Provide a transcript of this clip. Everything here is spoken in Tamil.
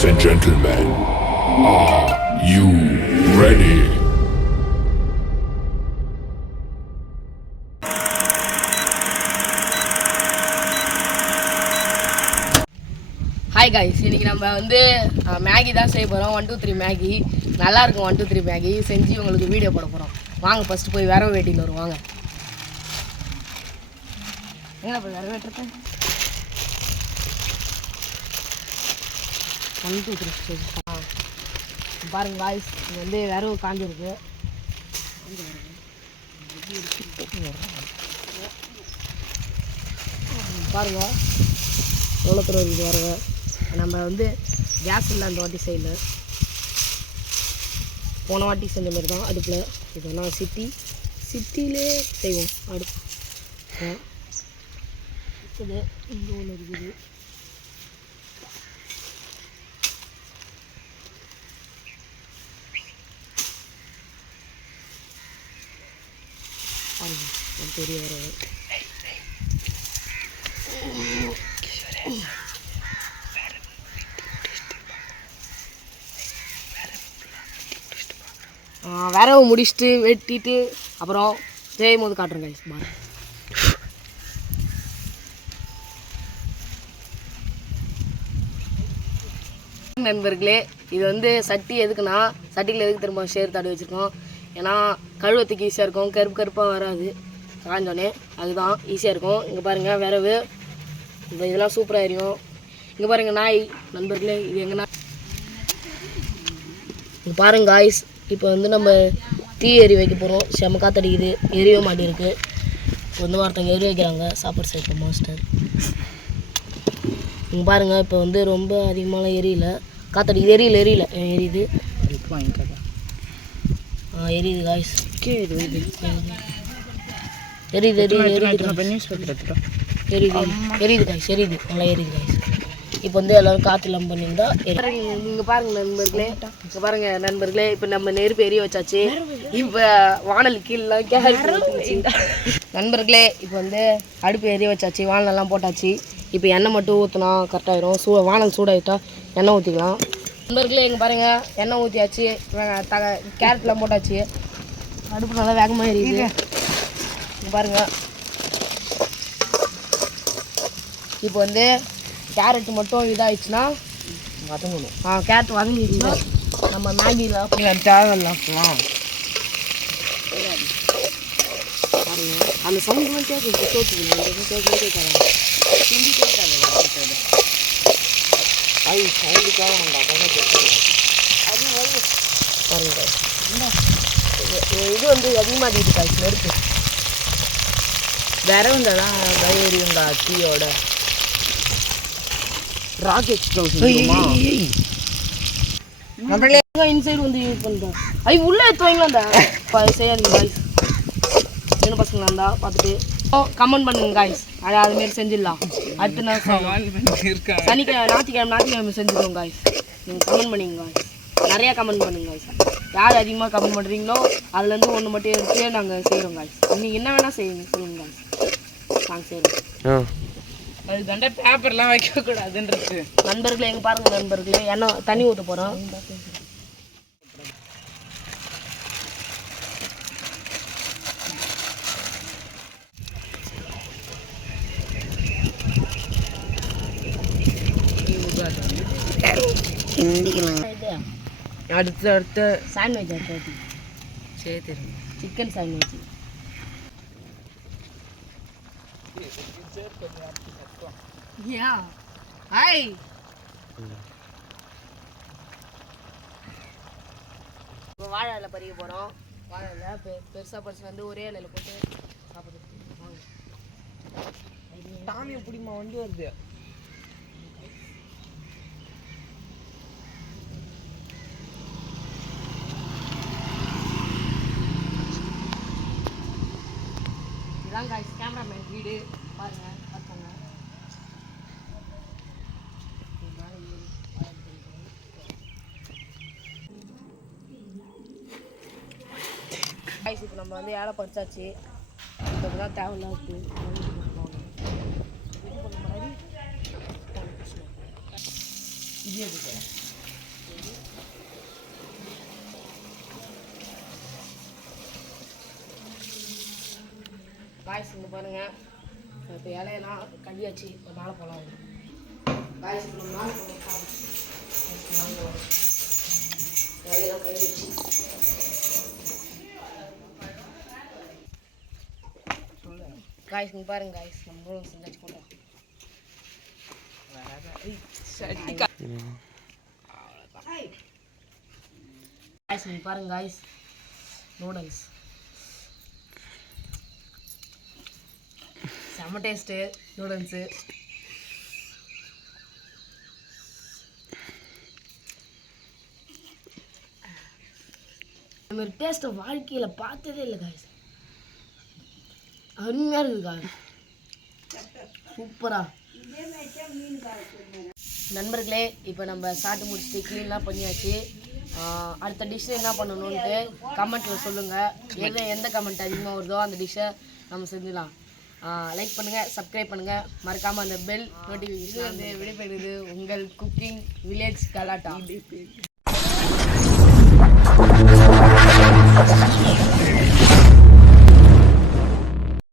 Ladies and gentlemen, are you ready? Hi guys, இன்றைக்கி நம்ம வந்து மேகி தான் செய்ய போகிறோம். 1 2 3 மேகி நல்லாயிருக்கும். 1 2 3 மேகி செஞ்சு உங்களுக்கு வீடியோ போட போகிறோம். வாங்க ஃபஸ்ட்டு போய் விரவு வெட்டின்னு வரும். வாங்க எங்கே போய் விரவு வெட்டுறேன். 1 2 3 பாருங்க காய்ஸ், இது வந்து விரவு காஞ்சிருக்கு. பாருங்க எவ்வளோ தூரம் இருக்குது வரவை. நம்ம வந்து கேஸ் இல்லை அந்த வாட்டி செய்யல, போன வாட்டி செஞ்ச மாதிரி தான் அடுப்பில். இது நான் சிட்டியிலே செய்வோம் அடுப்பு. இருக்குது இங்கே ஒன்று இருக்குது. பெரிய வரவை. விரவு முடிச்சுட்டு வெட்டிட்டு அப்புறம் செய்யும் போது காட்டுறேன் கைஸ். நண்பர்களே, இது வந்து சட்டி எதுக்குன்னா, சட்டியில் எதுக்கு திரும்ப ஷேர் தாடி வச்சுருக்கோம். ஏன்னா கழுவத்துக்கு ஈஸியாக இருக்கும், கருப்பாக வராது. காஞ்சோடனே அதுதான் ஈஸியாக இருக்கும். இங்கே பாருங்கள் விரவு, இந்த இதெல்லாம் சூப்பராக எரியும். இங்கே பாருங்கள் நாய் நண்பர்களே, இது எங்கன்னா இங்கே பாருங்க காய்ஸ். இப்போ வந்து நம்ம தீ எரி வைக்க போகிறோம். செம காத்தடிக்குது, எரிய மாட்டிருக்கு. இப்போ வந்து ஒருத்தவங்க எரி வைக்கிறாங்க, சாப்பாடு சேர்க்க மாஸ்டர். இங்கே பாருங்கள், இப்போ வந்து ரொம்ப அதிகமாகலாம் எரியல, காத்தடிக்குது. எரியுது எரியுது காய்ஸ். எரியுது காய்ஸ், எரியுது நல்லா எரியுது காய்ஸ். இப்போ வந்து எல்லோரும் காற்று இல்லாமல் பண்ணியிருந்தா இங்கே பாருங்கள் நண்பர்களே, இங்கே பாருங்கள் நண்பர்களே. இப்போ நம்ம நெருப்பு எரிய வச்சாச்சு. இப்போ வானல் கீழெலாம் நண்பர்களே, இப்போ வந்து அடுப்பு எரிய வச்சாச்சு, வானலெல்லாம் போட்டாச்சு. இப்போ எண்ணெய் மட்டும் ஊற்றினா கரெக்டாகிடும். வானல் சூடாகிட்டா எண்ணெய் ஊற்றிக்கலாம். நண்பர்களே இங்கே பாருங்கள், எண்ணெய் ஊற்றியாச்சு, கேரட்லாம் போட்டாச்சு. அடுப்பு நல்லா வேகமாக எரியுது. இங்கே பாருங்கள், இப்போ வந்து கேரட் மட்டும் இதாகிடுச்சுன்னா வதங்கணும். கேரட் வதங்கிடுச்சுன்னா நம்ம மேகியில் தேவையில்லாம் அந்த சவுண்ட்லாம் கேட்குது. கேட்காது இது வந்து அதிகமாகிட்டு காய்ச்சி நெருப்பு வேற வந்தாதான் எரியுண்டா தீயோட. ராக்கெட் ஸ்டவ் இன்சைடு வந்து யூஸ் பண்ணுறேன். உள்ளே எடுத்து வைங்களாண்டா செய்யாதீங்க காய்ஸ். சின்ன பசங்களா இருந்தா பார்த்துட்டு கமெண்ட் பண்ணுங்க காய்ஸ். அதுமாரி செஞ்சிடலாம். அடுத்த நாள் ஞாயிற்றுக்கிழமை செஞ்சுருவோம் காய்ஸ். நீங்கள் கமெண்ட் பண்ணிங்க காய்ஸ், நிறையா கமெண்ட் பண்ணுங்க காய்ஸ். யார் அதிகமாக கமெண்ட் பண்ணுறீங்களோ அதுலேருந்து ஒன்று மட்டும் எடுத்து நாங்கள் செய்கிறோம் காய்ஸ். நீங்கள் என்ன வேணால் செய்யுங்க, சொல்லுங்க காய்ஸ், நாங்கள் செய்கிறோம். அது தண்டை பேப்பர்லாம் வைக்கக்கூடாதுன்றது. நண்பர்களே எங்கே பாருங்கள் நண்பர்களே, எண்ணெய் தண்ணி ஊற்ற போகிறோம். அடுத்து சாண்ட்விச் அடுத்து சரி சிக்கன் சாண்ட்விச். ஹாய் இப்போ வாழை இலை பறிக்க போகிறோம். வாழை இலை பெருசாக பறிச்சு வந்து ஒரே இலையில் போட்டு சாப்பிடுது. டாமியை பிடிமா வண்டி வருது. இதுதான் காய்ஸ் கேமராமேன் வீடு. பாருங்கள் பார்த்துங்க. இப்போ நம்ம வந்து ஏழை படித்தாச்சு. இதுதான் தேவையில்லாது. இது காய்ஸ் இங்கே பாருங்கள் இப்போ இலையெல்லாம் கழியாச்சு இப்போ மேலே போகலாம் காய்ஸ் இப்போ மேலே போகலாம் இலையெல்லாம் கழியாச்சு காய்ஸ் இங்கே பாருங்க காய்ஸ் நம்ம நூடுல்ஸ் செஞ்சாச்சு கொண்டா காய்ஸ் இங்கே பாருங்க காய்ஸ் நூடுல்ஸ் செம்ம டேஸ்ட்டு நூடுல்ஸு இந்த மாதிரி டேஸ்ட்டை வாழ்க்கையில் பார்த்ததே இல்லை காய்ஸ் அருமையாக இருக்குது காய்ஸ் சூப்பராக நண்பர்களே இப்போ நம்ம சாப்பிட்டு முடிச்சுட்டு க்ளீன்லாம் பண்ணியாச்சு அடுத்த டிஷ்ஷு என்ன பண்ணணுன்ட்டு கமெண்ட்டில் சொல்லுங்கள் எந்த கமெண்ட் அதிகமாக வருதோ அந்த டிஷ்ஷை நம்ம செஞ்சிடலாம் லைக் பண்ணுங்கள் சப்ஸ்கிரைப் பண்ணுங்கள் மறக்காமல் அந்த பெல் நோட்டிஃபிகேஷன் வந்து விடைபெறுது உங்கள் குக்கிங் வில்லேஜ் கலாட்டா